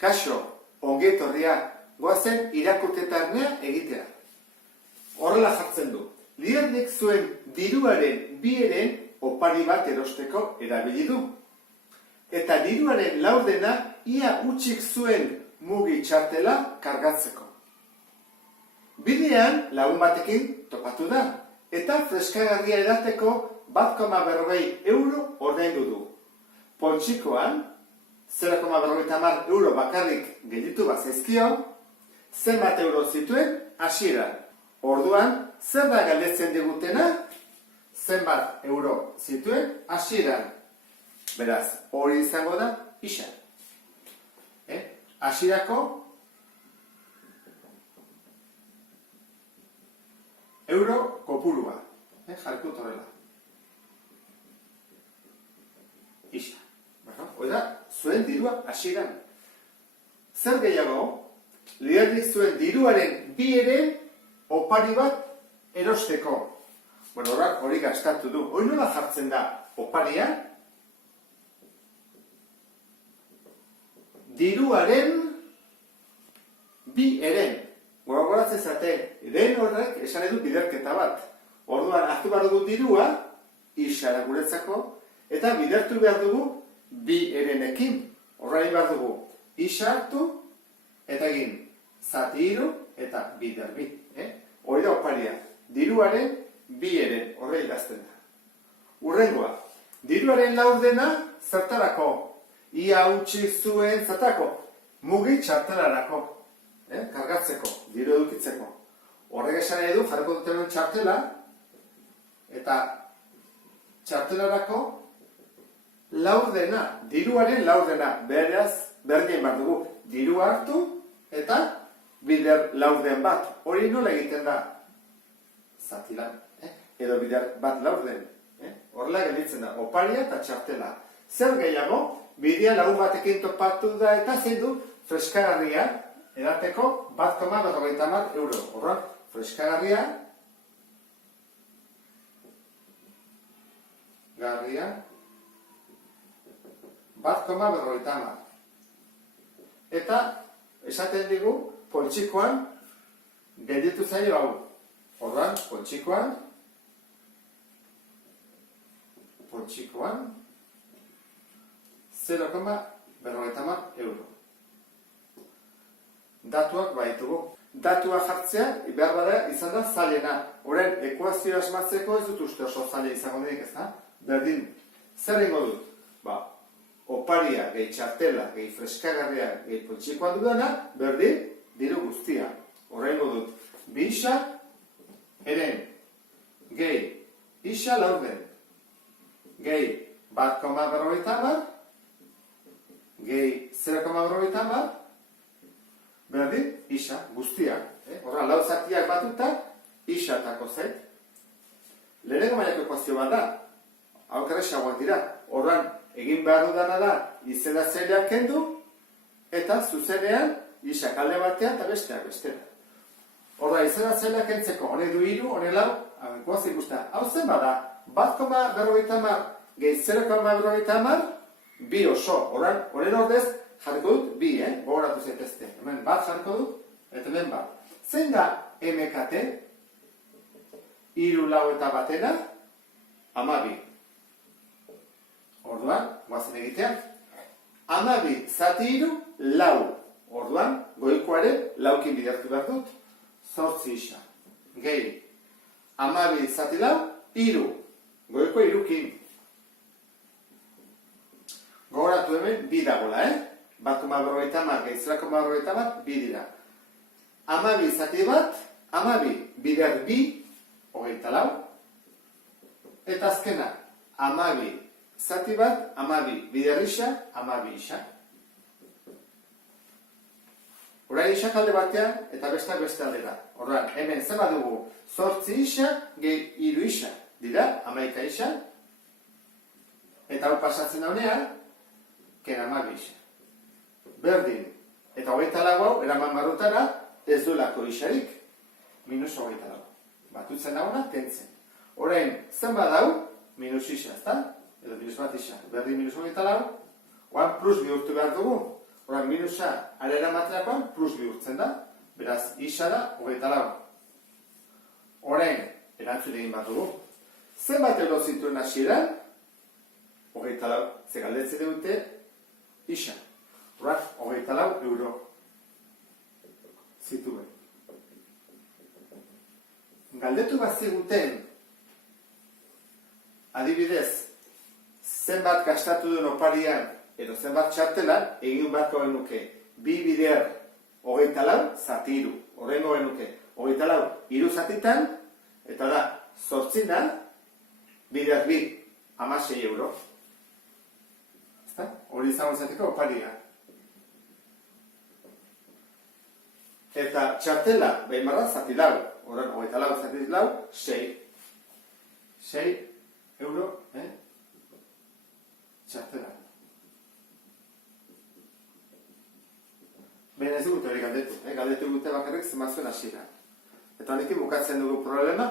Kaixo, ongi etorria, goazen irakurketarnea egitea. Horrela jartzen du. Liernik zuen diruaren bieren opari bat erosteko erabili du. Eta diruaren laurdena ia utxik zuen mugi txartela kargatzeko. Bidean lagun batekin topatu da, eta freskagarria edateko 1,40 euro ordaindu du. Poltsikoan, 0,50 euro bakarrik gelditu bazaizkio, zenbat euro zituen hasieran. Orduan, zer da galdetzen digutena? Zenbat euro zituen hasieran. Beraz, hori izango da isa. Hasierako euro kopurua. Jarriko torrela. Isa. Hori da, zuen dirua hasieran. Zer gehiago, Liernik zuen diruaren bi ere opari bat erosteko. Bueno, hori gastatu du. Hori nola jartzen da oparia? Diruaren bi eren. Goratzen zate, eren horrek esan edu biderketa bat. Orduan, hartu behar dugu dirua, isara guretzako, eta bidertu behar dugu bi erenekin. Horrein behar dugu isa hartu, eta egin zati hiru eta bider bi. Hori da oparia. Diruaren bi eren, horrein idazten da. Urrengoa, diruaren laurdena zertarako. Ia utzi zuen zertarako. Mugi txartelarako. Kargatzeko, diru edukitzeko. Horrek esan edu, jarriko duten txartela, eta txartelarako laurdena, diruaren laurdena, beraz, berdien bat dugu, diru hartu eta bider laurden bat. Hori nola egiten da? Zatilan, edo bider bat laurden. Horrela gelditzen da, oparia eta txartela. Zer gehiago, bidea lagun batekin topatu da eta zein du freskagarria edateko 1,50 euro. Horren, freskagarria, garria, 1,50. Eta, esaten digu, poltsikoan gelditu zaio hau. Horren, poltsikoan, 0,50 euro. Datuak baitugu. Datua jartzea, behar bada izan da zailena. Horren, ekuazioa asmatzeko ez dut uste oso zaila izango denik, ez da? Berdin, zer ingo dut? Oparia, gehi txartela, gehi freskagarria, gehi poltsikoa dudana, berdin, diru guztia. Horren ingo dut, bi isa, eren, gehi, isa laurden, gehi 1,50, gehi 0,50, berdin, isa, guztia. Horra, lau zatiak batuta, isa tako zait. Lehenengo mailako ekuazio bat da. Hau kerrexagoak dira. Horran, egin behar dudana da, izena zaileak kendu, eta zuzenean, isa kalde batean eta besteak bestera. Horra, izena zaileak kentzeko, honek du hiru, honek lau, ekuazio ikustea. Hau zen bada, 1,50 gehi 0,50, bi oso. Horran, honen ordez, jarriko dut bi, gogoratu zaitezte. Hemen bat jarriko dut, eta hemen bat. Zein da MKT? Hiru lau eta batena, 12. Orduan, guazen egitea. 12 zati hiru, lau. Orduan, goikoaren laukin bidertu behar dut. 8 isa. Gehi. 12 zati lau, hiru. Goiko hirukin. Gogoratu hemen, bi dagoela, 1,50 gehi 0,50 bi dira. 12 zati bat, 12 bider bi, 24. Eta azkena, 12 zati bat, 12 bider isa, 12 isa. Horain isa kalde batean, eta beste aldera. Horran, hemen zer badugu, 8 isa gehi 3 isa. Dira, 11 isa. Eta hau pasatzen daunean, ken 12 isa. Berdin. Eta 24 hau, eraman barrutara, ez duelako isarik, minus 24. Batutzen dauna, tentzen. Horain, zen badau, minus isa, ezta? Edo minus bat isa. Berdin minus 24, oan plus bihurtu behar dugu. Horan, minusa arera materakoan plus bihurtzen da, beraz, isa da, 24. Orain, erantzun egin bat dugu. Zenbat euro zituen hasieran? 24, ze galdetzen dute, isa. Horan, 24 euro zituen. Galdetu bat ziguten, adibidez, zenbat gastatu duen oparian, edo zenbat txartelan, egin beharko genuke, 2 bider 24 zati 3. Horrengo genuke, 24 3 zatitan, eta da, 8 bider 2, 16 euro. Ezta? Hori izango zateko oparia. Eta txartela, behin barra, zati 4. Horren, 24 zati 4, 6. 6 euro, txartela. Behin ez dut hori galdetu, galdetu dute bakarrik zenbat zuen hasiera. Eta honekin bukatzen dugu problema.